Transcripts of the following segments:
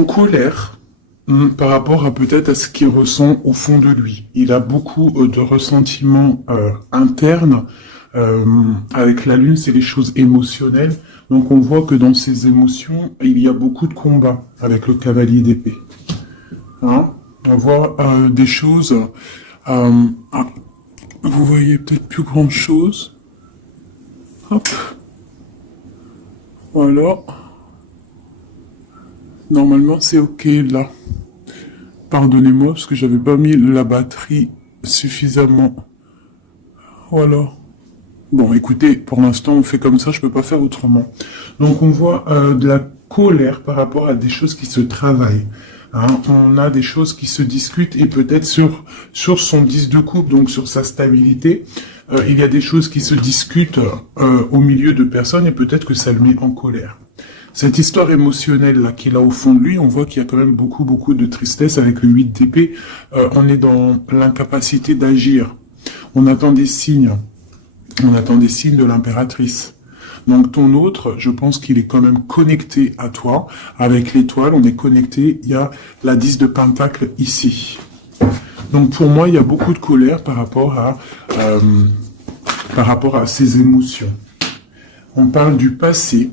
en colère par rapport à peut-être à ce qu'il ressent au fond de lui. Il a beaucoup de ressentiments internes. Avec la lune, c'est les choses émotionnelles. Donc on voit que dans ces émotions, il y a beaucoup de combats avec le cavalier d'épée. Hein, on voit des choses. Ah, vous voyez peut-être plus grand chose. Hop. Voilà. Normalement, c'est OK là. Pardonnez-moi parce que j'avais pas mis la batterie suffisamment. Voilà. Bon, écoutez, pour l'instant, on fait comme ça, je peux pas faire autrement. Donc, on voit de la colère par rapport à des choses qui se travaillent. Hein, on a des choses qui se discutent et peut-être sur son 10 de coupe, donc sur sa stabilité, il y a des choses qui se discutent au milieu de personnes et peut-être que ça le met en colère. Cette histoire émotionnelle là qu'il a au fond de lui, on voit qu'il y a quand même beaucoup de tristesse avec le 8 d'épée. On est dans l'incapacité d'agir. On attend des signes. On attend des signes de l'impératrice. Donc ton autre, je pense qu'il est quand même connecté à toi. Avec l'étoile, on est connecté. Il y a la 10 de pentacle ici. Donc pour moi, il y a beaucoup de colère par rapport à ces émotions. On parle du passé,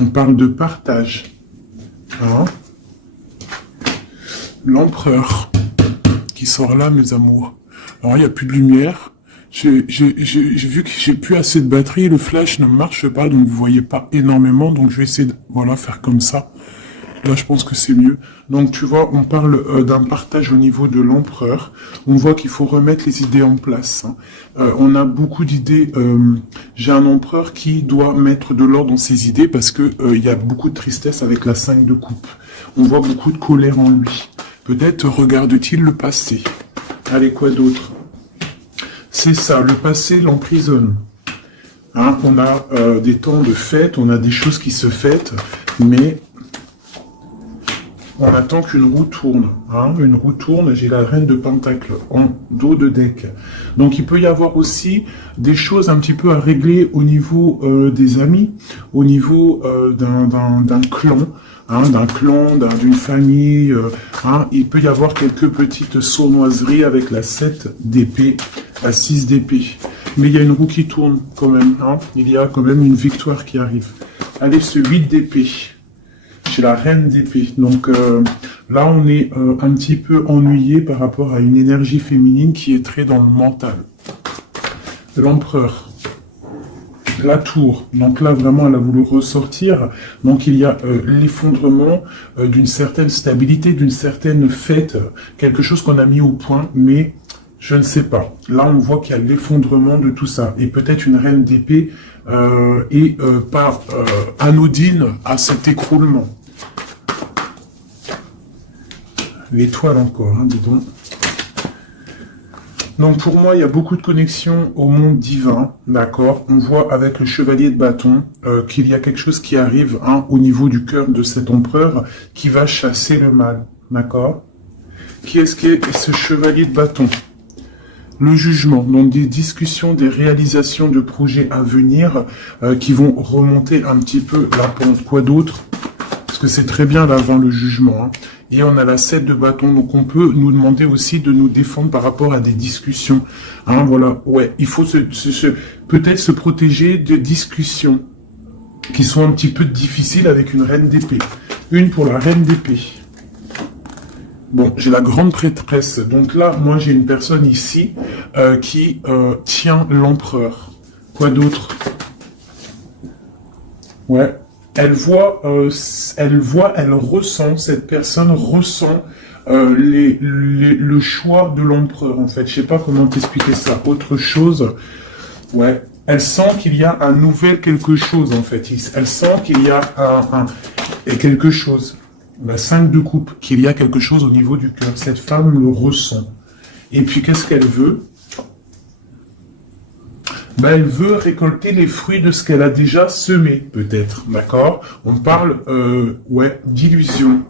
on parle de partage. Hein, l'empereur qui sort là, mes amours. Alors, il n'y a plus de lumière. J'ai vu que j'ai plus assez de batterie, le flash ne marche pas, donc vous voyez pas énormément, donc je vais essayer de, voilà, faire comme ça. Là, je pense que c'est mieux. Donc, tu vois, on parle d'un partage au niveau de l'empereur. On voit qu'il faut remettre les idées en place. Hein. On a beaucoup d'idées. J'ai un empereur qui doit mettre de l'ordre dans ses idées parce que il y a beaucoup de tristesse avec la 5 de coupe. On voit beaucoup de colère en lui. Peut-être regarde-t-il le passé. Allez, quoi d'autre? C'est ça, le passé l'emprisonne. Hein, on a des temps de fête, on a des choses qui se fêtent, mais on attend qu'une roue tourne. Hein, une roue tourne, j'ai la reine de pentacle en dos de deck. Donc il peut y avoir aussi des choses un petit peu à régler au niveau des amis, au niveau d'un clan. Hein, d'une famille, hein, il peut y avoir quelques petites sournoiseries avec la 7 d'épée, la 6 d'épée. Mais il y a une roue qui tourne quand même, hein, il y a quand même une victoire qui arrive. Allez, ce 8 d'épée, j'ai la reine d'épée. Donc là, on est un petit peu ennuyé par rapport à une énergie féminine qui est très dans le mental. L'empereur. La tour, donc là vraiment elle a voulu ressortir, donc il y a l'effondrement d'une certaine stabilité, d'une certaine fête, quelque chose qu'on a mis au point, mais je ne sais pas. Là on voit qu'il y a l'effondrement de tout ça, et peut-être une reine d'épée est pas anodine à cet écroulement. L'étoile encore, hein, dis donc. Donc pour moi, il y a beaucoup de connexions au monde divin, d'accord. On voit avec le chevalier de bâton qu'il y a quelque chose qui arrive hein, au niveau du cœur de cet empereur qui va chasser le mal, d'accord. Qui est-ce qui est ce chevalier de bâton? Le jugement, donc des discussions, des réalisations de projets à venir qui vont remonter un petit peu la pente. Quoi d'autre? Parce que c'est très bien là avant le jugement. Hein. Et on a la 7 de bâton, donc on peut nous demander aussi de nous défendre par rapport à des discussions. Hein, voilà, ouais, il faut peut-être se protéger de discussions qui sont un petit peu difficiles avec une reine d'épée. Une pour la reine d'épée. Bon, j'ai la grande prêtresse. Donc là, moi j'ai une personne ici qui tient l'empereur. Quoi d'autre? Ouais. Elle ressent, cette personne ressent le choix de l'empereur, en fait. Je sais pas comment t'expliquer ça. Autre chose, ouais. Elle sent qu'il y a un nouvel quelque chose, en fait. Elle sent qu'il y a quelque chose. La 5 de coupe, qu'il y a quelque chose au niveau du cœur. Cette femme le ressent. Et puis, qu'est-ce qu'elle veut? Ben, elle veut récolter les fruits de ce qu'elle a déjà semé, peut-être, d'accord? On parle, ouais, d'illusion.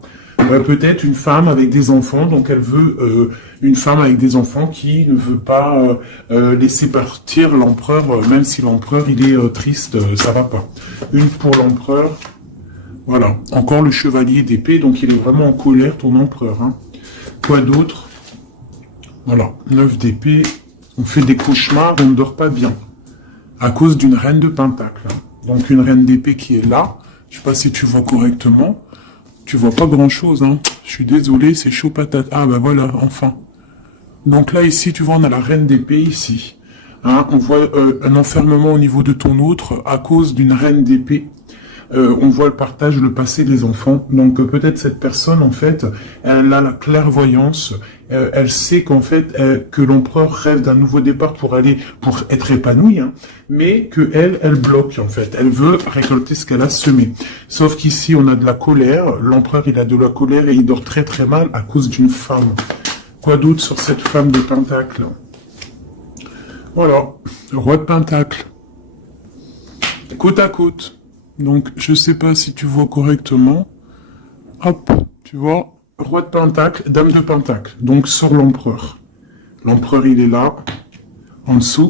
Ouais, peut-être une femme avec des enfants, donc elle veut une femme avec des enfants qui ne veut pas laisser partir l'empereur, même si l'empereur, il est triste, ça va pas. Une pour l'empereur, Voilà, encore le chevalier d'épée, donc il est vraiment en colère, ton empereur. Hein. Quoi d'autre? Voilà, 9 d'épée, on fait des cauchemars, on ne dort pas bien. À cause d'une reine de pentacle. Donc une reine d'épée qui est là, je sais pas si tu vois correctement, tu vois pas grand chose, hein. Je suis désolé, c'est chaud patate. Ah ben voilà, enfin. Donc là ici, tu vois, on a la reine d'épée ici. Hein, on voit un enfermement au niveau de ton autre à cause d'une reine d'épée. On voit le partage, le passé des enfants. Donc peut-être cette personne, en fait, elle a la clairvoyance. Elle sait qu'en fait, que l'empereur rêve d'un nouveau départ pour être épanoui, hein, mais que elle bloque, en fait. Elle veut récolter ce qu'elle a semé. Sauf qu'ici, on a de la colère. L'empereur, il a de la colère et il dort très très mal à cause d'une femme. Quoi d'autre sur cette femme de pentacle? Voilà, roi de pentacle. Côte à côte. Donc, je sais pas si tu vois correctement. Hop, tu vois, roi de pentacle, dame de pentacle. Donc, sur l'empereur. L'empereur, il est là, en dessous.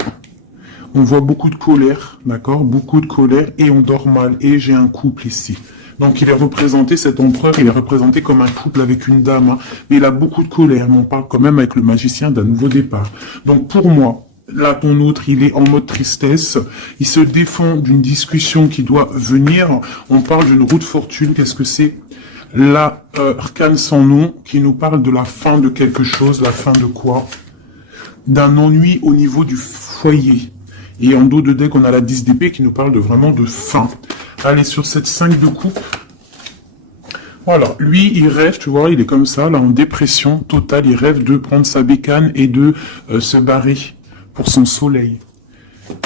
On voit beaucoup de colère, d'accord? Beaucoup de colère, et on dort mal. Et j'ai un couple ici. Donc, il est représenté, cet empereur, il est représenté comme un couple avec une dame. Hein, mais il a beaucoup de colère. Mais on parle quand même avec le magicien d'un nouveau départ. Donc, pour moi, là, ton autre, il est en mode tristesse. Il se défend d'une discussion qui doit venir. On parle d'une roue de fortune. Qu'est-ce que c'est? L'arcane sans nom qui nous parle de la fin de quelque chose. La fin de quoi? D'un ennui au niveau du foyer. Et en dos de deck, on a la 10 d'épée qui nous parle de vraiment de fin. Allez, sur cette 5 de coupe. Voilà, lui, il rêve, tu vois, il est comme ça, là, en dépression totale. Il rêve de prendre sa bécane et de se barrer pour son soleil.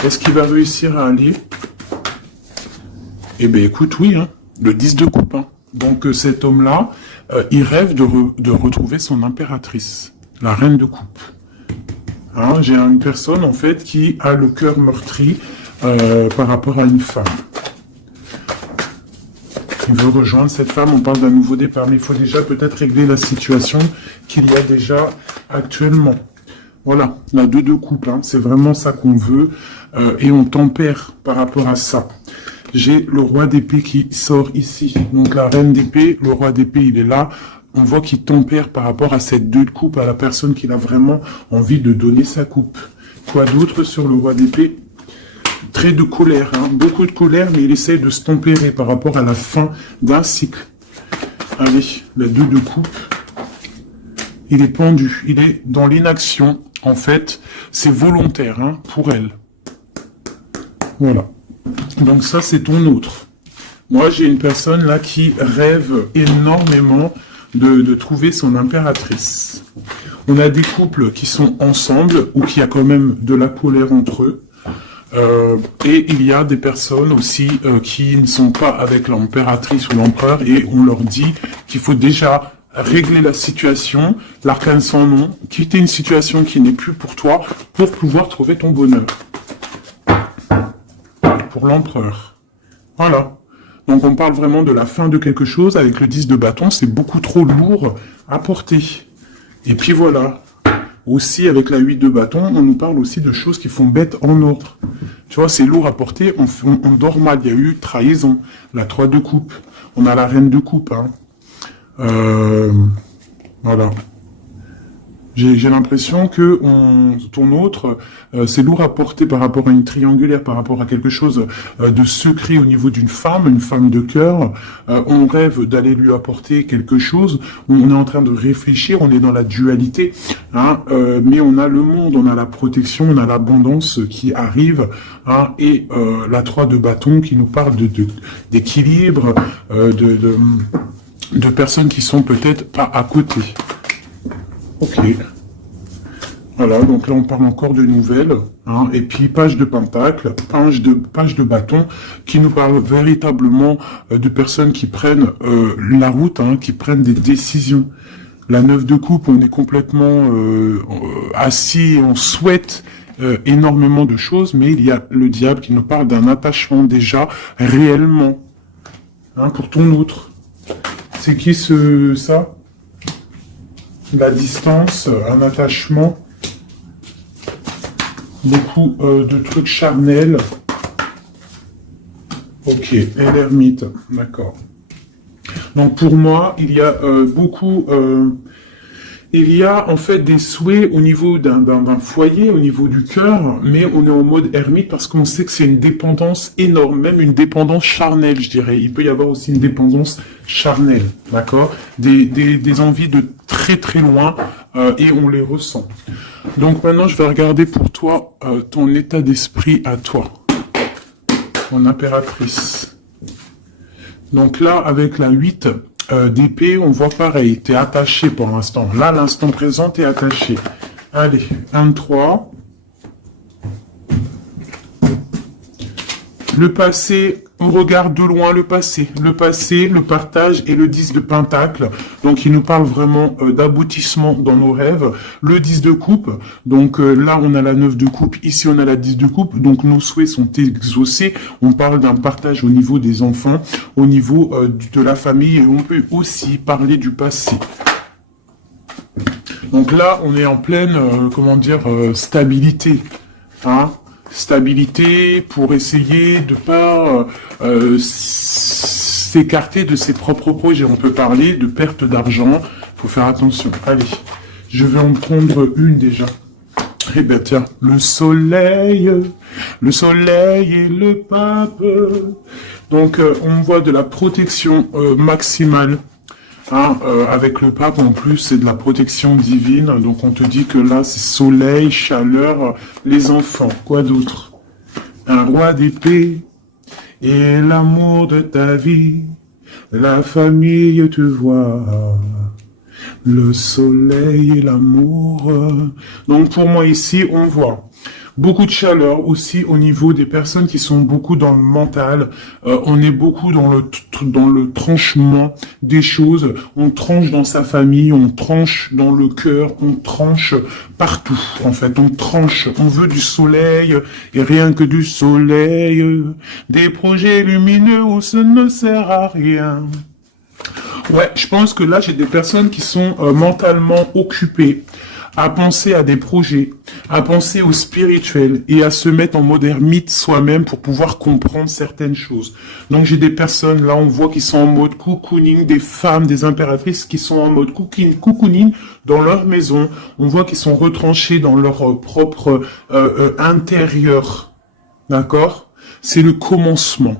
Est-ce qu'il va réussir à aller? Eh bien, écoute, oui, hein, le 10 de coupe. Hein. Donc, cet homme-là, il rêve de retrouver son impératrice, la reine de coupe. Hein, j'ai une personne, en fait, qui a le cœur meurtri par rapport à une femme. Il veut rejoindre cette femme, on parle d'un nouveau départ, mais il faut déjà peut-être régler la situation qu'il y a déjà actuellement. Voilà, la 2 de coupe, hein, c'est vraiment ça qu'on veut, et on tempère par rapport à ça. J'ai le roi d'épée qui sort ici, donc la reine d'épée, le roi d'épée, il est là, on voit qu'il tempère par rapport à cette 2 de coupe, à la personne qui a vraiment envie de donner sa coupe. Quoi d'autre sur le roi d'épée? Très de colère, hein, beaucoup de colère, mais il essaie de se tempérer par rapport à la fin d'un cycle. Allez, la 2 de coupe. Il est pendu, il est dans l'inaction. En fait, c'est volontaire hein, pour elle. Voilà. Donc ça, c'est ton autre. Moi, j'ai une personne là qui rêve énormément de trouver son impératrice. On a des couples qui sont ensemble ou qui a quand même de la colère entre eux. Et il y a des personnes aussi qui ne sont pas avec l'impératrice ou l'empereur et on leur dit qu'il faut déjà régler la situation, l'arcane sans nom, quitter une situation qui n'est plus pour toi pour pouvoir trouver ton bonheur. Pour l'empereur. Voilà. Donc on parle vraiment de la fin de quelque chose. Avec le 10 de bâton, c'est beaucoup trop lourd à porter. Et puis voilà. Aussi, avec la 8 de bâton, on nous parle aussi de choses qui font bête en ordre. Tu vois, c'est lourd à porter, on dort mal. Il y a eu trahison. La 3 de coupe. On a la reine de coupe. Hein. Voilà. J'ai l'impression que ton autre, c'est lourd à porter par rapport à une triangulaire, par rapport à quelque chose de secret au niveau d'une femme, une femme de cœur. On rêve d'aller lui apporter quelque chose. On est en train de réfléchir, on est dans la dualité. Hein, mais on a le monde, on a la protection, on a l'abondance qui arrive. Hein, et la 3 de bâton qui nous parle d'équilibre, de personnes qui sont peut-être pas à côté. Ok. Voilà, donc là on parle encore de nouvelles, hein, et puis page de pentacle, page de bâton, qui nous parle véritablement de personnes qui prennent la route, hein, qui prennent des décisions. La 9 de coupe, on est complètement assis, on souhaite énormément de choses, mais il y a le diable qui nous parle d'un attachement déjà réellement, hein, pour ton autre. C'est qui ça? La distance, un attachement, beaucoup de trucs charnels. Ok, et l'ermite, d'accord. Donc pour moi, il y a beaucoup... il y a en fait des souhaits au niveau d'un foyer, au niveau du cœur, mais on est en mode ermite parce qu'on sait que c'est une dépendance énorme, même une dépendance charnelle, je dirais. Il peut y avoir aussi une dépendance charnelle, d'accord, des envies de très très loin et on les ressent. Donc maintenant, je vais regarder pour toi ton état d'esprit à toi, mon impératrice. Donc là, avec la 8... d'épée, on voit pareil, t'es attaché pour l'instant. Là, l'instant présent, t'es attaché. Allez, 1, 3. Le passé, on regarde de loin le passé, le partage et le 10 de pentacle. Donc, il nous parle vraiment d'aboutissement dans nos rêves. Le 10 de coupe, donc là, on a la 9 de coupe, ici, on a la 10 de coupe. Donc, nos souhaits sont exaucés. On parle d'un partage au niveau des enfants, au niveau de la famille. Et on peut aussi parler du passé. Donc là, on est en pleine, stabilité. Hein, stabilité pour essayer de pas s'écarter de ses propres projets. On peut parler de perte d'argent, faut faire attention. Allez, je vais en prendre une déjà. Eh ben tiens, le soleil et le pape. Donc on voit de la protection maximale. Hein, avec le pape en plus c'est de la protection divine, donc on te dit que là c'est soleil, chaleur, les enfants, quoi d'autre? Un roi d'épée et l'amour de ta vie, la famille te voit, le soleil et l'amour. Donc pour moi ici on voit beaucoup de chaleur aussi au niveau des personnes qui sont beaucoup dans le mental. On est beaucoup dans le tranchement des choses. On tranche dans sa famille, on tranche dans le cœur, on tranche partout en fait. On tranche, on veut du soleil et rien que du soleil. Des projets lumineux où ce ne sert à rien. Ouais, je pense que là j'ai des personnes qui sont mentalement occupées à penser à des projets, à penser au spirituel et à se mettre en mode ermite soi-même pour pouvoir comprendre certaines choses. Donc j'ai des personnes, là on voit qui sont en mode cocooning, des femmes, des impératrices qui sont en mode cocooning dans leur maison. On voit qu'ils sont retranchés dans leur propre intérieur. D'accord? C'est le commencement.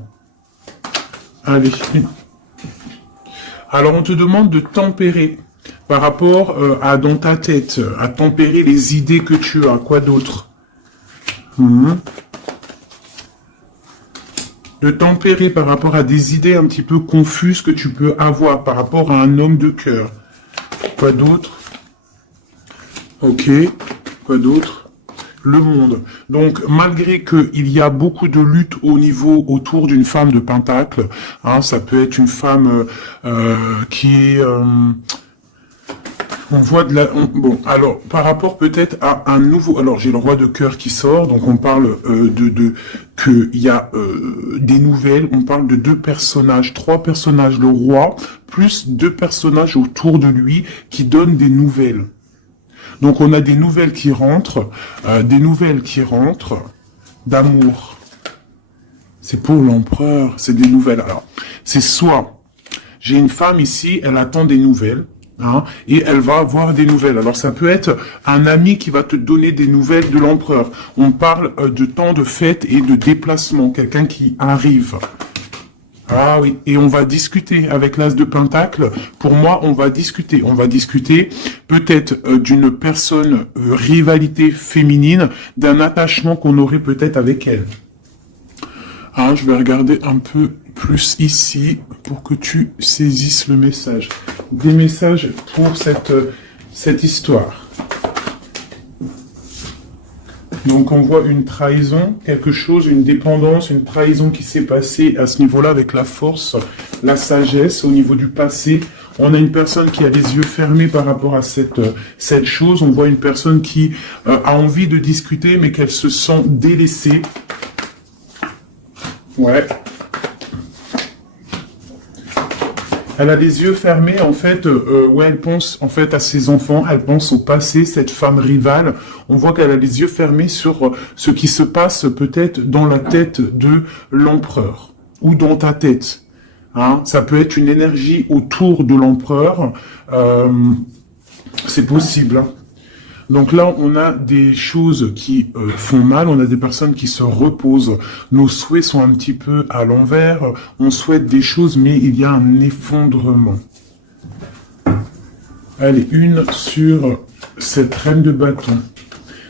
Allez. Alors on te demande de tempérer par rapport à dans ta tête, à tempérer les idées que tu as, quoi d'autre? De tempérer par rapport à des idées un petit peu confuses que tu peux avoir par rapport à un homme de cœur. Quoi d'autre? Ok, quoi d'autre? Le monde. Donc, malgré qu'il y a beaucoup de lutte au niveau autour d'une femme de pentacle, hein, ça peut être une femme qui est... on voit de la... bon, alors, par rapport peut-être à un nouveau... Alors, j'ai le roi de cœur qui sort, donc on parle qu'il y a des nouvelles, on parle de 2 personnages, 3 personnages, le roi, plus 2 personnages autour de lui qui donnent des nouvelles. Donc, on a des nouvelles qui rentrent d'amour. C'est pour l'empereur, c'est des nouvelles. Alors, c'est soit, j'ai une femme ici, elle attend des nouvelles, hein, et elle va avoir des nouvelles. Alors ça peut être un ami qui va te donner des nouvelles de l'empereur. On parle de temps de fête et de déplacement, quelqu'un qui arrive. Ah oui, et on va discuter avec l'as de pentacle. Pour moi, on va discuter peut-être d'une personne, rivalité féminine, d'un attachement qu'on aurait peut-être avec elle. Ah, je vais regarder un peu plus ici pour que tu saisisses le message. Des messages pour cette histoire. Donc on voit une trahison, quelque chose, une dépendance, une trahison qui s'est passée à ce niveau-là avec la force, la sagesse au niveau du passé. On a une personne qui a les yeux fermés par rapport à cette chose. On voit une personne qui a envie de discuter mais qu'elle se sent délaissée. Ouais. Elle a les yeux fermés, en fait, ouais, elle pense en fait à ses enfants, elle pense au passé, cette femme rivale. On voit qu'elle a les yeux fermés sur ce qui se passe peut-être dans la tête de l'empereur, ou dans ta tête. Hein. Ça peut être une énergie autour de l'empereur. C'est possible. Hein. Donc là, on a des choses qui font mal, on a des personnes qui se reposent. Nos souhaits sont un petit peu à l'envers. On souhaite des choses, mais il y a un effondrement. Allez, une sur cette reine de bâton.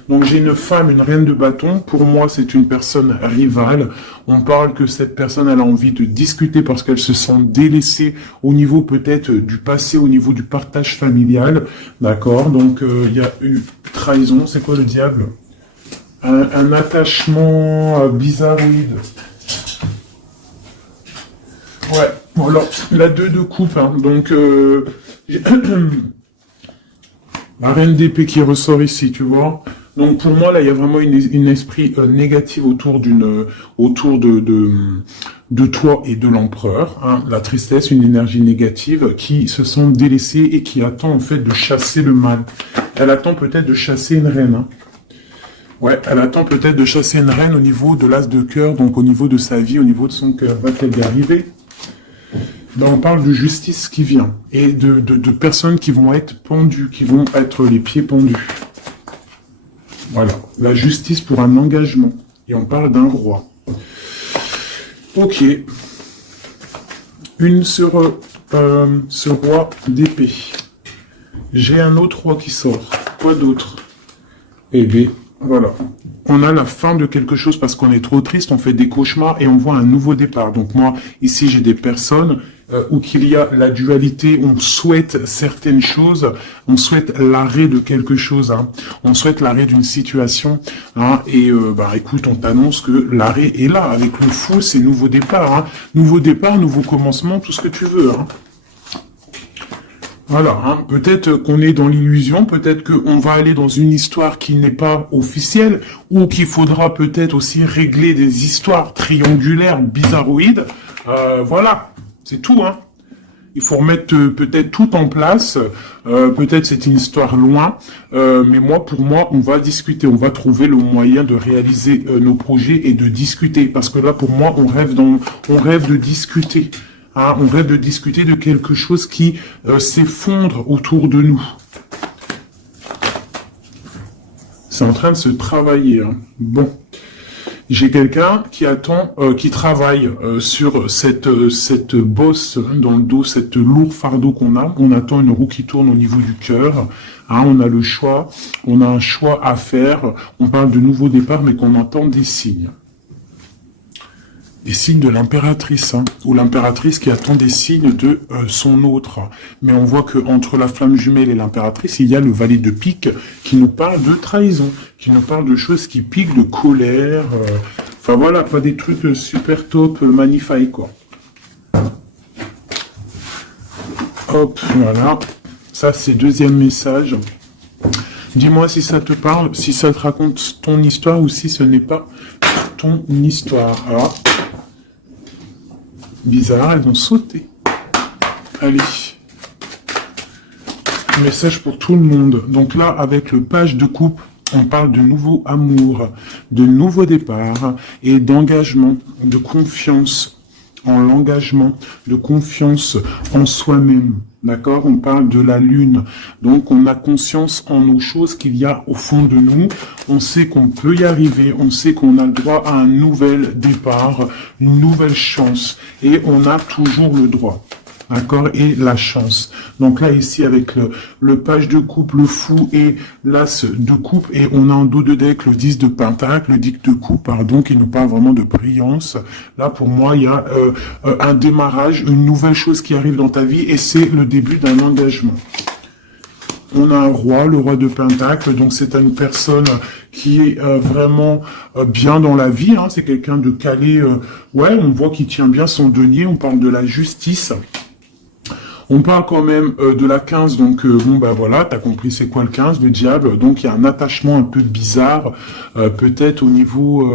Donc j'ai une femme, une reine de bâton. Pour moi, c'est une personne rivale. On parle que cette personne, elle a envie de discuter parce qu'elle se sent délaissée au niveau peut-être du passé, au niveau du partage familial. D'accord. Donc il y a eu trahison. C'est quoi le diable? Un attachement bizarroïde. Ouais. Bon, alors la 2 de coupe. Hein. Donc la reine d'épée qui ressort ici, tu vois. Donc pour moi là, il y a vraiment une esprit négatif autour de toi et de l'empereur. Hein. La tristesse, une énergie négative qui se sent délaissée et qui attend en fait de chasser le mal. Elle attend peut-être de chasser une reine. Hein. Ouais, elle attend peut-être de chasser une reine au niveau de l'as de cœur, donc au niveau de sa vie, au niveau de son cœur. Va-t-elle y arriver? Ben, on parle de justice qui vient et de personnes qui vont être pendues, qui vont être les pieds pendus. Voilà, la justice pour un engagement. Et on parle d'un roi. Ok. Une sur ce roi d'épée. J'ai un autre roi qui sort. Quoi d'autre? Eh bien, voilà. On a la fin de quelque chose parce qu'on est trop triste, on fait des cauchemars et on voit un nouveau départ. Donc moi, ici, j'ai des personnes où qu'il y a la dualité, on souhaite certaines choses, on souhaite l'arrêt de quelque chose, hein. On souhaite l'arrêt d'une situation, hein, et bah écoute, on t'annonce que l'arrêt est là, avec le fou, c'est nouveau départ, hein. Nouveau départ, nouveau commencement, tout ce que tu veux, hein. Voilà, hein. Peut-être qu'on est dans l'illusion, peut-être qu'on va aller dans une histoire qui n'est pas officielle, ou qu'il faudra peut-être aussi régler des histoires triangulaires, bizarroïdes, voilà. C'est tout, hein. Il faut remettre peut-être tout en place. Peut-être c'est une histoire loin, mais pour moi, on va discuter. On va trouver le moyen de réaliser nos projets et de discuter. Parce que là, pour moi, on rêve de discuter. Hein, on rêve de discuter de quelque chose qui s'effondre autour de nous. C'est en train de se travailler. Hein. Bon. J'ai quelqu'un qui attend, qui travaille sur cette bosse dans le dos, cette lourd fardeau qu'on a. On attend une roue qui tourne au niveau du cœur. Hein, on a le choix, on a un choix à faire. On parle de nouveau départ, mais qu'on entend des signes. Des signes de l'impératrice, hein, ou l'impératrice qui attend des signes de son autre. Mais on voit que entre la flamme jumelle et l'impératrice, il y a le valet de pique qui nous parle de trahison, qui nous parle de choses qui piquent, de colère. Enfin voilà, pas des trucs super top, magnifiques, quoi. Hop, voilà. Ça, c'est deuxième message. Dis-moi si ça te parle, si ça te raconte ton histoire ou si ce n'est pas ton histoire. Alors, bizarre, elles ont sauté. Allez. Message pour tout le monde. Donc là, avec le page de coupe, on parle de nouveau amour, de nouveau départ et d'engagement, de confiance en l'engagement, de confiance en soi-même. D'accord? On parle de la lune. Donc, on a conscience en nos choses qu'il y a au fond de nous. On sait qu'on peut y arriver. On sait qu'on a le droit à un nouvel départ, une nouvelle chance. Et on a toujours le droit. D'accord? Et la chance. Donc là, ici, avec le page de coupe, le fou et l'as de coupe, et on a en dos de deck le 10 de pentacle, le 10 de coupe, pardon, qui nous parle vraiment de brillance. Là, pour moi, il y a un démarrage, une nouvelle chose qui arrive dans ta vie, et c'est le début d'un engagement. On a un roi, le roi de pentacle, donc c'est une personne qui est vraiment bien dans la vie, hein, c'est quelqu'un de calé, ouais, on voit qu'il tient bien son denier, on parle de la justice. On parle quand même de la 15, donc bon bah voilà, t'as compris c'est quoi le 15, le diable, donc il y a un attachement un peu bizarre, peut-être au niveau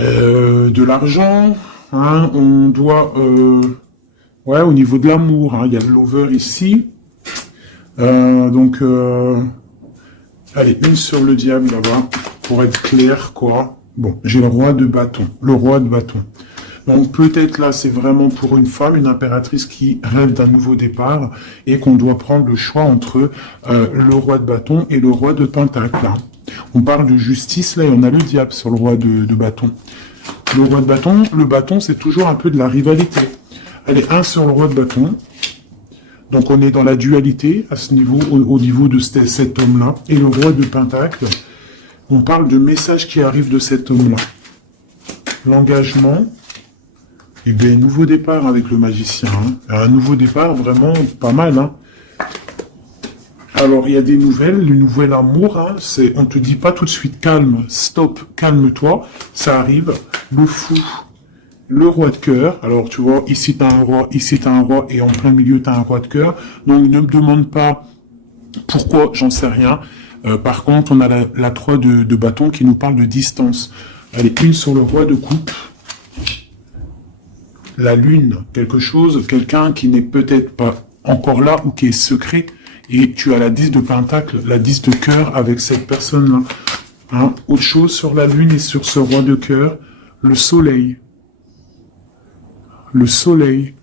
de l'argent, hein, on doit, ouais, au niveau de l'amour, hein, il y a le lover ici, donc, allez, une sur le diable là-bas, pour être clair, quoi. Bon, j'ai le roi de bâton, Donc peut-être là, c'est vraiment pour une femme, une impératrice qui rêve d'un nouveau départ et qu'on doit prendre le choix entre le roi de bâton et le roi de pentacle. Hein. On parle de justice, là, et on a le diable sur le roi de bâton. Le roi de bâton, le bâton, c'est toujours un peu de la rivalité. Allez, un sur le roi de bâton. Donc on est dans la dualité à ce niveau, au niveau de cet homme-là. Et le roi de pentacle, on parle de messages qui arrivent de cet homme-là. L'engagement, et bien nouveau départ avec le magicien. Hein. Un nouveau départ vraiment pas mal. Hein. Alors il y a des nouvelles, le nouvel amour, hein, c'est, on te dit pas tout de suite calme, stop, calme-toi, ça arrive. Le fou, le roi de cœur. Alors tu vois, ici t'as un roi, ici t'as un roi, et en plein milieu t'as un roi de cœur. Donc ne me demande pas pourquoi, j'en sais rien. Par contre, on a la 3 de bâton qui nous parle de distance. Allez, une sur le roi de coupe. La lune, quelque chose, quelqu'un qui n'est peut-être pas encore là ou qui est secret. Et tu as la 10 de pentacle, la 10 de cœur avec cette personne-là. Hein, autre chose sur la lune et sur ce roi de cœur, le soleil. Le soleil,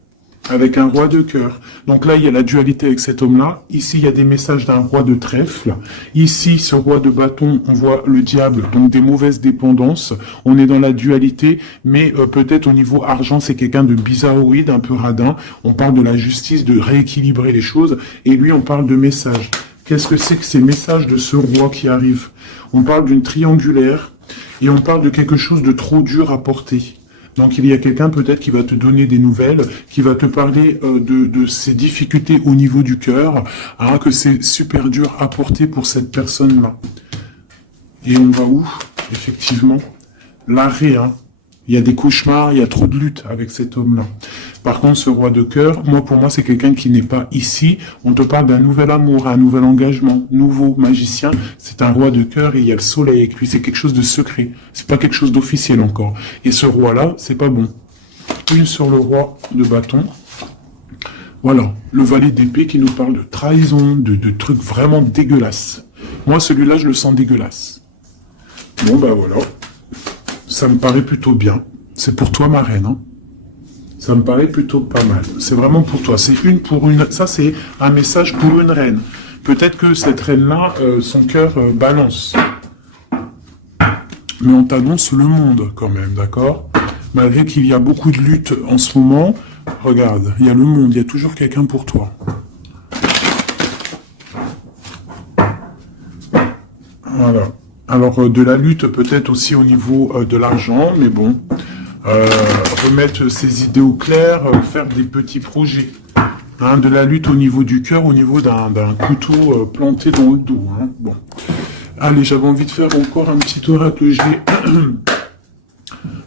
avec un roi de cœur. Donc là, il y a la dualité avec cet homme-là. Ici, il y a des messages d'un roi de trèfle. Ici, ce roi de bâton, on voit le diable, donc des mauvaises dépendances. On est dans la dualité, mais peut-être au niveau argent, c'est quelqu'un de bizarroïde, un peu radin. On parle de la justice, de rééquilibrer les choses. Et lui, on parle de messages. Qu'est-ce que c'est que ces messages de ce roi qui arrive? On parle d'une triangulaire et on parle de quelque chose de trop dur à porter. Donc il y a quelqu'un peut-être qui va te donner des nouvelles, qui va te parler de ses difficultés au niveau du cœur, hein, que c'est super dur à porter pour cette personne-là. Et on va où? Effectivement, l'arrêt. Hein. Il y a des cauchemars, il y a trop de lutte avec cet homme-là. Par contre, ce roi de cœur, pour moi, c'est quelqu'un qui n'est pas ici. On te parle d'un nouvel amour, un nouvel engagement, nouveau magicien. C'est un roi de cœur et il y a le soleil avec lui. C'est quelque chose de secret. C'est pas quelque chose d'officiel encore. Et ce roi-là, c'est pas bon. Une sur le roi de bâton. Voilà. Le valet d'épée qui nous parle de trahison, de trucs vraiment dégueulasses. Moi, celui-là, je le sens dégueulasse. Bon, bah voilà. Ça me paraît plutôt bien. C'est pour toi, ma reine. Hein. Ça me paraît plutôt pas mal. C'est vraiment pour toi. C'est une pour une. Ça, c'est un message pour une reine. Peut-être que cette reine-là, son cœur balance. Mais on t'annonce le monde, quand même, d'accord? Malgré qu'il y a beaucoup de luttes en ce moment, regarde, il y a le monde, il y a toujours quelqu'un pour toi. Voilà. Alors, de la lutte peut-être aussi au niveau de l'argent, mais bon, remettre ses idées au clair, faire des petits projets. Hein, de la lutte au niveau du cœur, au niveau d'un couteau planté dans le dos. Hein. Bon. Allez, j'avais envie de faire encore un petit oracle.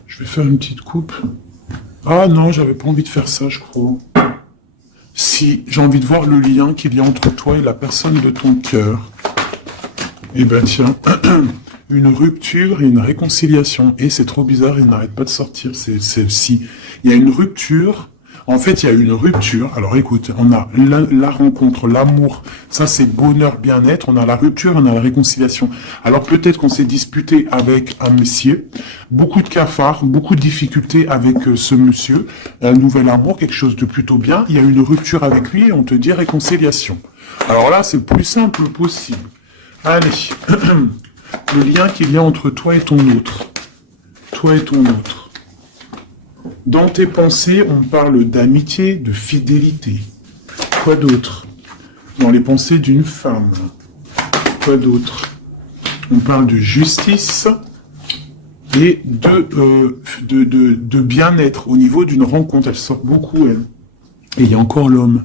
Je vais faire une petite coupe. Ah non, j'avais pas envie de faire ça, je crois. Si, j'ai envie de voir le lien qu'il y a entre toi et la personne de ton cœur. Eh ben tiens, une rupture et une réconciliation. Et c'est trop bizarre, il n'arrête pas de sortir. Si il y a une rupture, en fait il y a une rupture. Alors écoute, on a la rencontre, l'amour, ça c'est bonheur, bien-être. On a la rupture, on a la réconciliation. Alors peut-être qu'on s'est disputé avec un monsieur, beaucoup de cafards, beaucoup de difficultés avec ce monsieur, un nouvel amour, quelque chose de plutôt bien. Il y a une rupture avec lui et on te dit réconciliation. Alors là c'est le plus simple possible. Allez, le lien qu'il y a entre toi et ton autre. Toi et ton autre. Dans tes pensées, on parle d'amitié, de fidélité. Quoi d'autre? Dans les pensées d'une femme. Quoi d'autre? On parle de justice et de bien-être au niveau d'une rencontre. Elle sort beaucoup, elle. Et il y a encore l'homme.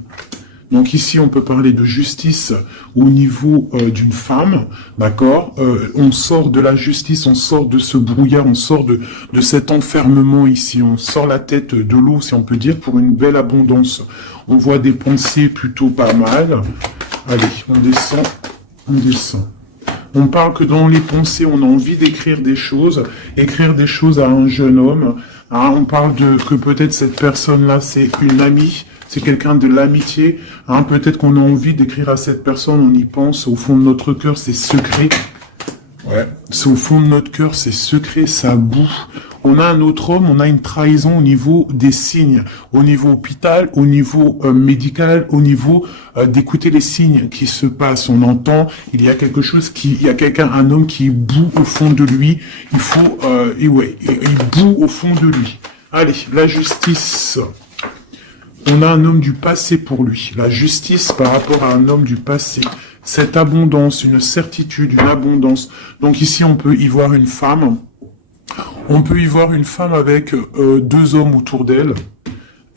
Donc ici, on peut parler de justice au niveau d'une femme, d'accord? On sort de la justice, on sort de ce brouillard, on sort de cet enfermement ici, on sort la tête de l'eau, si on peut dire, pour une belle abondance. On voit des pensées plutôt pas mal. Allez, on descend, on descend. On parle que dans les pensées, on a envie d'écrire des choses à un jeune homme. Hein, on parle que peut-être cette personne-là, c'est une amie, c'est quelqu'un de l'amitié. Hein, peut-être qu'on a envie d'écrire à cette personne, on y pense, au fond de notre cœur, c'est secret. Ouais, c'est au fond de notre cœur, c'est secret, ça boue. On a un autre homme, on a une trahison au niveau des signes, au niveau hôpital, au niveau médical, au niveau d'écouter les signes qui se passent. On entend, il y a quelque chose il y a quelqu'un, un homme qui bout au fond de lui. Il faut, et ouais, il bout au fond de lui. Allez, la justice. On a un homme du passé pour lui. La justice par rapport à un homme du passé. Cette abondance, une certitude, une abondance. Donc ici, on peut y voir une femme. On peut y voir une femme avec deux hommes autour d'elle.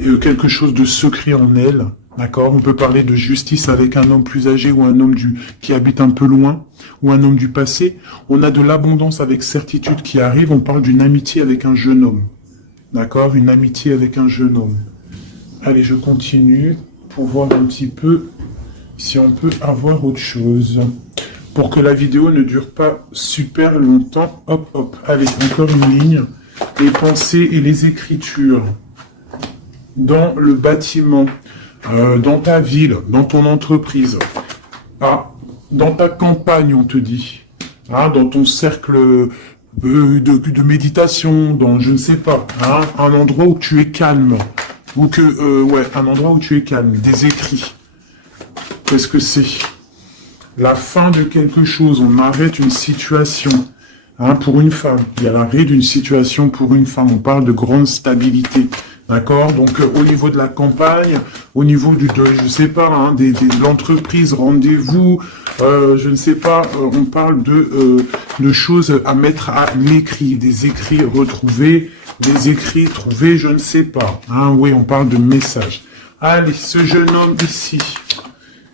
Et quelque chose de secret en elle. D'accord? On peut parler de justice avec un homme plus âgé ou un homme qui habite un peu loin. Ou un homme du passé. On a de l'abondance avec certitude qui arrive. On parle d'une amitié avec un jeune homme. D'accord? Une amitié avec un jeune homme. Allez, je continue pour voir un petit peu si on peut avoir autre chose. Pour que la vidéo ne dure pas super longtemps. Hop, hop. Allez, encore une ligne. Les pensées et les écritures. Dans le bâtiment, dans ta ville, dans ton entreprise, dans ta campagne, on te dit. Dans ton cercle de méditation, dans je ne sais pas. Un endroit où tu es calme. Ou un endroit où tu es calme, des écrits. Qu'est-ce que c'est? La fin de quelque chose, on arrête une situation. Pour une femme, il y a l'arrêt d'une situation pour une femme. On parle de grande stabilité. D'accord? Donc, au niveau de la campagne, au niveau de l'entreprise, rendez-vous, je ne sais pas, on parle de choses à mettre à l'écrit, des écrits retrouvés, des écrits trouvés, je ne sais pas. Oui, on parle de messages. Allez, ce jeune homme ici,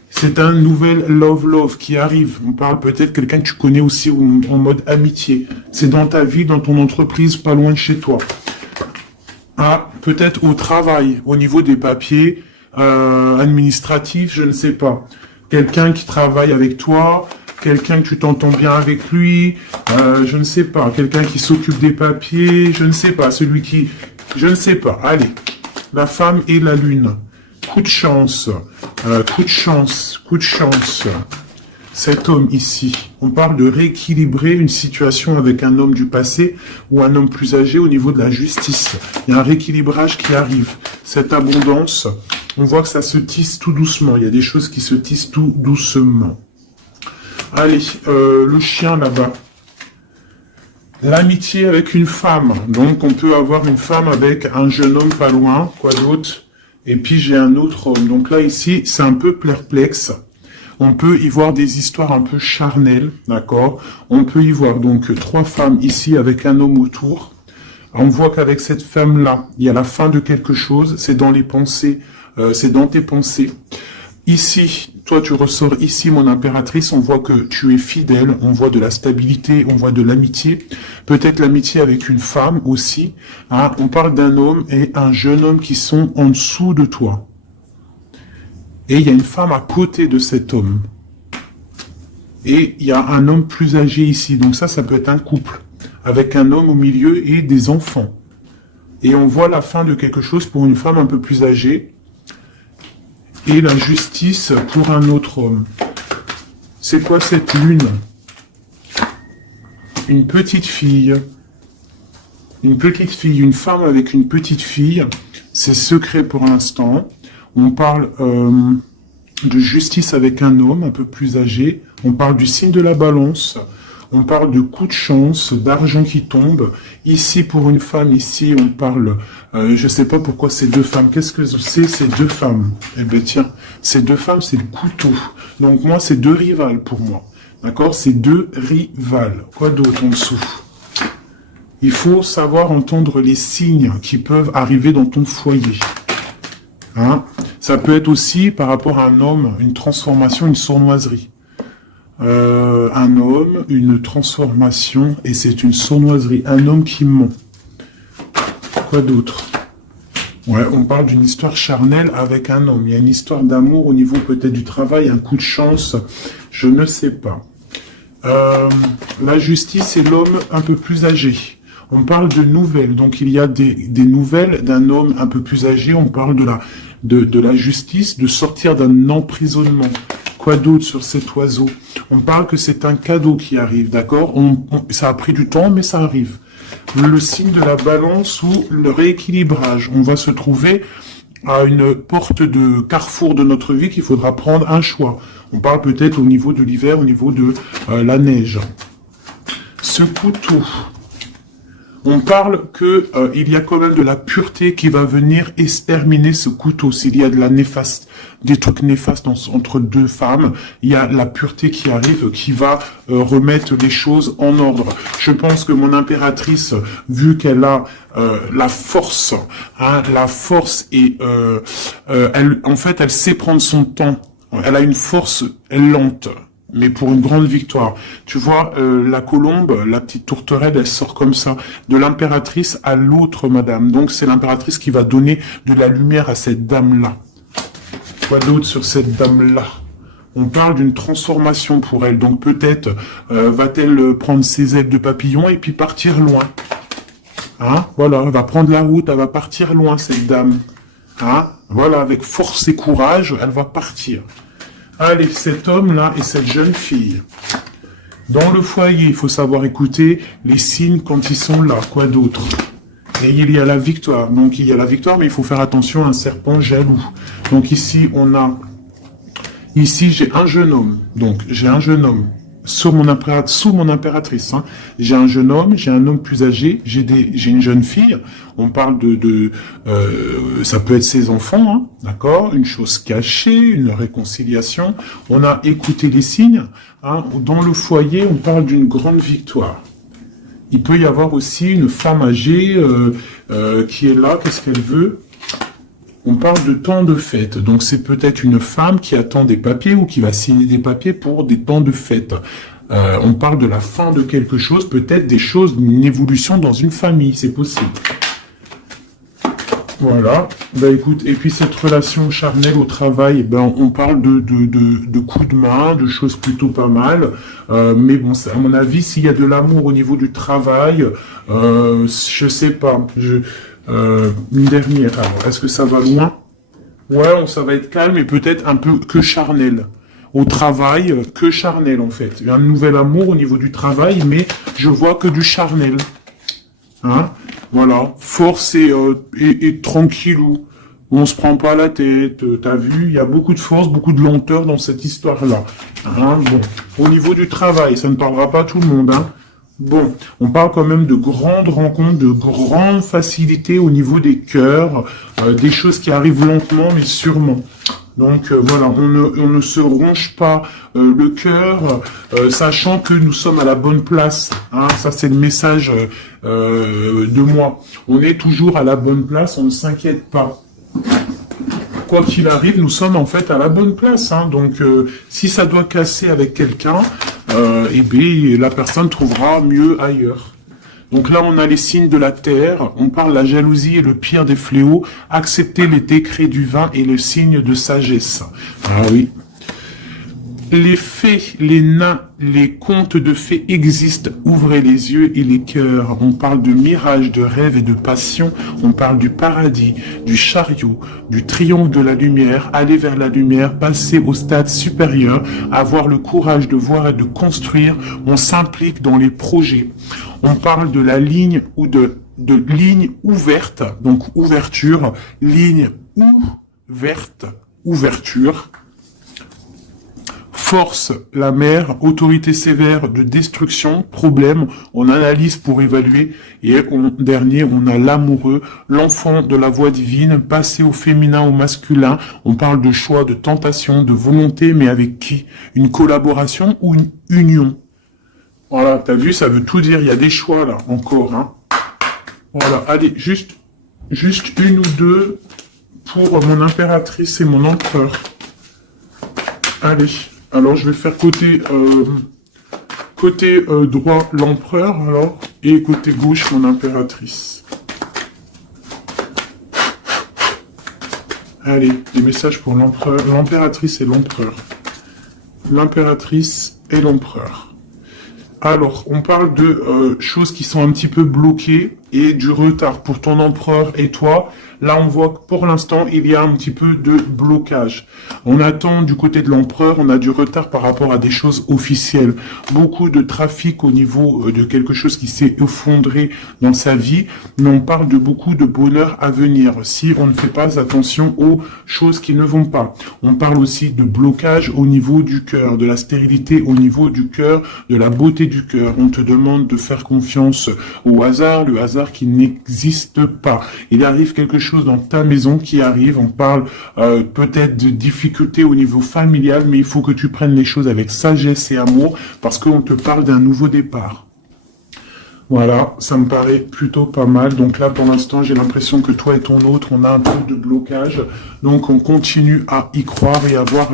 c'est un nouvel love qui arrive. On parle peut-être quelqu'un que tu connais aussi en mode amitié. C'est dans ta vie, dans ton entreprise, pas loin de chez toi. Peut-être au travail, au niveau des papiers administratifs, je ne sais pas. Quelqu'un qui travaille avec toi, quelqu'un que tu t'entends bien avec lui, je ne sais pas. Quelqu'un qui s'occupe des papiers, je ne sais pas. Je ne sais pas. Allez, la femme et la lune. Coup de chance, coup de chance, coup de chance. Cet homme ici, on parle de rééquilibrer une situation avec un homme du passé ou un homme plus âgé au niveau de la justice. Il y a un rééquilibrage qui arrive. Cette abondance, on voit que ça se tisse tout doucement. Il y a des choses qui se tissent tout doucement. Allez, le chien là-bas. L'amitié avec une femme. Donc, on peut avoir une femme avec un jeune homme pas loin. Quoi d'autre? Et puis, j'ai un autre homme. Donc là, ici, c'est un peu perplexe. On peut y voir des histoires un peu charnelles, d'accord? On peut y voir donc trois femmes ici avec un homme autour. On voit qu'avec cette femme-là, il y a la fin de quelque chose. C'est dans les pensées, c'est dans tes pensées. Ici, toi tu ressors ici, mon impératrice, on voit que tu es fidèle, on voit de la stabilité, on voit de l'amitié. Peut-être l'amitié avec une femme aussi. On parle d'un homme et un jeune homme qui sont en dessous de toi. Et il y a une femme à côté de cet homme. Et il y a un homme plus âgé ici. Donc ça peut être un couple. Avec un homme au milieu et des enfants. Et on voit la fin de quelque chose pour une femme un peu plus âgée. Et la justice pour un autre homme. C'est quoi cette lune? Une petite fille. Une petite fille. Une femme avec une petite fille. C'est secret pour l'instant. On parle de justice avec un homme un peu plus âgé. On parle du signe de la balance. On parle de coup de chance, d'argent qui tombe. Ici, pour une femme, ici, on parle... je sais pas pourquoi ces deux femmes. Qu'est-ce que c'est ces deux femmes? Eh bien, tiens, ces deux femmes, c'est le couteau. Donc, moi, c'est deux rivales pour moi. D'accord? C'est deux rivales. Quoi d'autre en dessous? Il faut savoir entendre les signes qui peuvent arriver dans ton foyer. Ça peut être aussi par rapport à un homme, une transformation, une sournoiserie. Un homme, une transformation, et c'est une sournoiserie. Un homme qui ment. Quoi d'autre? Ouais, on parle d'une histoire charnelle avec un homme. Il y a une histoire d'amour au niveau peut-être du travail, un coup de chance, je ne sais pas. La justice et l'homme un peu plus âgé. On parle de nouvelles, donc il y a des nouvelles d'un homme un peu plus âgé. On parle de la justice, de sortir d'un emprisonnement. Quoi d'autre sur cet oiseau? On parle que c'est un cadeau qui arrive, d'accord? Ça a pris du temps, mais ça arrive. le signe de la balance ou le rééquilibrage. On va se trouver à une porte de carrefour de notre vie qu'il faudra prendre un choix. On parle peut-être au niveau de l'hiver, au niveau de la neige. Ce couteau, on parle que il y a quand même de la pureté qui va venir exterminer ce couteau. S'il y a de la néfaste, des trucs néfastes entre deux femmes, il y a la pureté qui arrive, qui va remettre les choses en ordre. Je pense que mon impératrice, vu qu'elle a la force et en fait, elle sait prendre son temps. Elle a une force lente, mais pour une grande victoire. Tu vois, la colombe, la petite tourterelle, elle sort comme ça, de l'impératrice à l'autre madame. Donc c'est l'impératrice qui va donner de la lumière à cette dame-là. Quoi d'autre sur cette dame-là? On parle d'une transformation pour elle. Donc peut-être va-t-elle prendre ses ailes de papillon et puis partir loin. Hein? Voilà, elle va prendre la route, elle va partir loin, cette dame. Hein? Voilà, avec force et courage, elle va partir. Allez, cet homme-là et cette jeune fille. Dans le foyer, il faut savoir écouter les signes quand ils sont là. Quoi d'autre? Et il y a la victoire. Donc, il y a la victoire, mais il faut faire attention à un serpent jaloux. Donc, ici, on a... Ici, j'ai un jeune homme. Donc, j'ai un jeune homme sous mon impératrice. Hein. J'ai un jeune homme, j'ai un homme plus âgé, j'ai une jeune fille. On parle ça peut être ses enfants, hein, d'accord, une chose cachée, une réconciliation. On a écouté les signes. Hein. Dans le foyer, on parle d'une grande victoire. Il peut y avoir aussi une femme âgée qui est là. Qu'est-ce qu'elle veut? On parle de temps de fête, donc c'est peut-être une femme qui attend des papiers ou qui va signer des papiers pour des temps de fête. On parle de la fin de quelque chose, peut-être des choses, une évolution dans une famille, c'est possible. Voilà, bah écoute, et puis cette relation charnelle au travail, ben on parle de coups de main, de choses plutôt pas mal, mais bon, à mon avis, s'il y a de l'amour au niveau du travail, je sais pas, une dernière, alors, est-ce que ça va loin? Ouais, ça va être calme et peut-être un peu que charnel. Au travail, que charnel en fait. Il y a un nouvel amour au niveau du travail, mais je vois que du charnel. Hein? Voilà, force et tranquillou. On se prend pas la tête, t'as vu, il y a beaucoup de force, beaucoup de lenteur dans cette histoire-là. Hein? Bon, au niveau du travail, ça ne parlera pas à tout le monde, hein. Bon, on parle quand même de grandes rencontres, de grandes facilités au niveau des cœurs, des choses qui arrivent lentement mais sûrement. Donc voilà, on ne se ronge pas le cœur, sachant que nous sommes à la bonne place. Hein, ça c'est le message de moi. On est toujours à la bonne place, on ne s'inquiète pas. Quoi qu'il arrive, nous sommes en fait à la bonne place. Hein, donc si ça doit casser avec quelqu'un, eh bien, la personne trouvera mieux ailleurs. Donc là, on a les signes de la terre, on parle de la jalousie et le pire des fléaux, accepter les décrets du vin et le signe de sagesse. Ah oui. Les fées, les nains, les contes de fées existent. Ouvrez les yeux et les cœurs. On parle de mirage, de rêve et de passion. On parle du paradis, du chariot, du triomphe de la lumière. Aller vers la lumière, passer au stade supérieur, avoir le courage de voir et de construire. On s'implique dans les projets. On parle de la ligne ou de ligne ouverte. Donc ouverture, ligne ouverte, ouverture. Force, la mer, autorité sévère de destruction, problème, on analyse pour évaluer, et dernier, on a l'amoureux, l'enfant de la voix divine, passer au féminin, au masculin, on parle de choix, de tentation, de volonté, mais avec qui? Une collaboration ou une union? Voilà, t'as vu, ça veut tout dire, il y a des choix là, encore, hein. Voilà, allez, juste une ou deux pour mon impératrice et mon empereur. Allez. Alors, je vais faire côté droit l'empereur, alors, et côté gauche mon impératrice. Allez, des messages pour l'empereur, l'impératrice et l'empereur. L'impératrice et l'empereur. Alors, on parle de choses qui sont un petit peu bloquées. et du retard pour ton empereur et toi. Là, on voit que pour l'instant, il y a un petit peu de blocage. On attend du côté de l'empereur, on a du retard par rapport à des choses officielles. Beaucoup de trafic au niveau de quelque chose qui s'est effondré dans sa vie, mais on parle de beaucoup de bonheur à venir si on ne fait pas attention aux choses qui ne vont pas. On parle aussi de blocage au niveau du cœur, de la stérilité au niveau du cœur, de la beauté du cœur. On te demande de faire confiance au hasard, le hasard qui n'existe pas. Il arrive quelque chose dans ta maison qui arrive, on parle peut-être de difficultés au niveau familial, mais il faut que tu prennes les choses avec sagesse et amour, parce qu'on te parle d'un nouveau départ. Voilà, ça me paraît plutôt pas mal. Donc là, pour l'instant, j'ai l'impression que toi et ton autre, on a un peu de blocage. Donc on continue à y croire et à avoir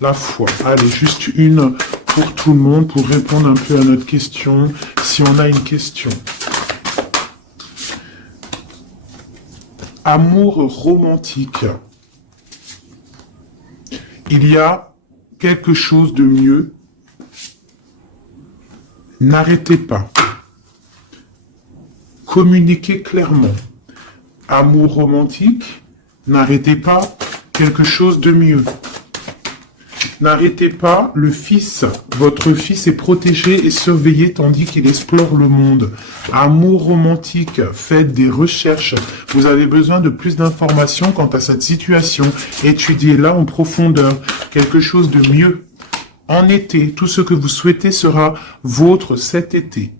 la foi. Allez, juste une pour tout le monde, pour répondre un peu à notre question, si on a une question. Amour romantique. Il y a quelque chose de mieux. N'arrêtez pas. Communiquez clairement. Amour romantique. N'arrêtez pas. Quelque chose de mieux. N'arrêtez pas, le fils, votre fils est protégé et surveillé tandis qu'il explore le monde. Amour romantique, faites des recherches. Vous avez besoin de plus d'informations quant à cette situation. Étudiez-la en profondeur. Quelque chose de mieux. En été, tout ce que vous souhaitez sera vôtre cet été.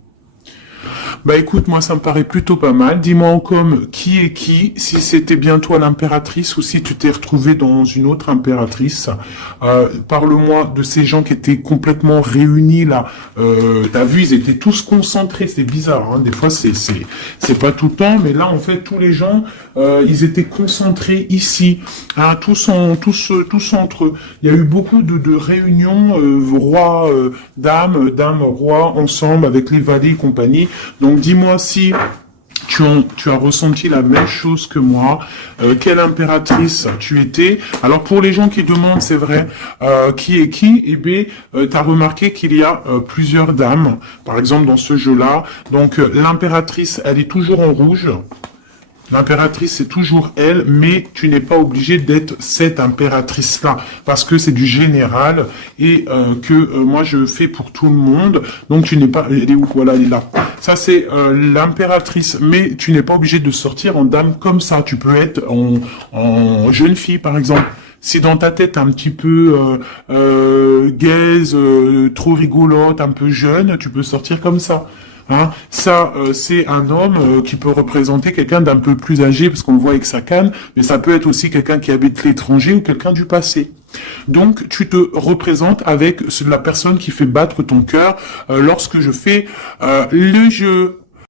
Bah écoute, moi ça me paraît plutôt pas mal. Dis-moi en com qui est qui, si c'était bien toi l'impératrice ou si tu t'es retrouvé dans une autre impératrice. Parle-moi de ces gens qui étaient complètement réunis là. T'as vu, ils étaient tous concentrés, c'est bizarre. Hein. Des fois c'est pas tout le temps, mais là en fait tous les gens ils étaient concentrés ici, hein, tous entre eux. Il y a eu beaucoup de réunions roi, dame, roi ensemble avec les valets et compagnie. Donc dis-moi si tu as ressenti la même chose que moi. Quelle impératrice tu étais? Alors pour les gens qui demandent, c'est vrai, qui est qui? Eh bien, tu as remarqué qu'il y a plusieurs dames, par exemple dans ce jeu-là. Donc l'impératrice, elle est toujours en rouge. L'impératrice, c'est toujours elle, mais tu n'es pas obligé d'être cette impératrice-là, parce que c'est du général et que moi je fais pour tout le monde. Donc tu n'es pas... Elle est où? Voilà, elle est là. Ça, c'est l'impératrice, mais tu n'es pas obligé de sortir en dame comme ça. Tu peux être en jeune fille, par exemple. Si dans ta tête un petit peu gaze, trop rigolote, un peu jeune, tu peux sortir comme ça. Hein, ça, c'est un homme qui peut représenter quelqu'un d'un peu plus âgé, parce qu'on le voit avec sa canne, mais ça peut être aussi quelqu'un qui habite l'étranger ou quelqu'un du passé. Donc, tu te représentes avec la personne qui fait battre ton cœur lorsque je fais le jeu.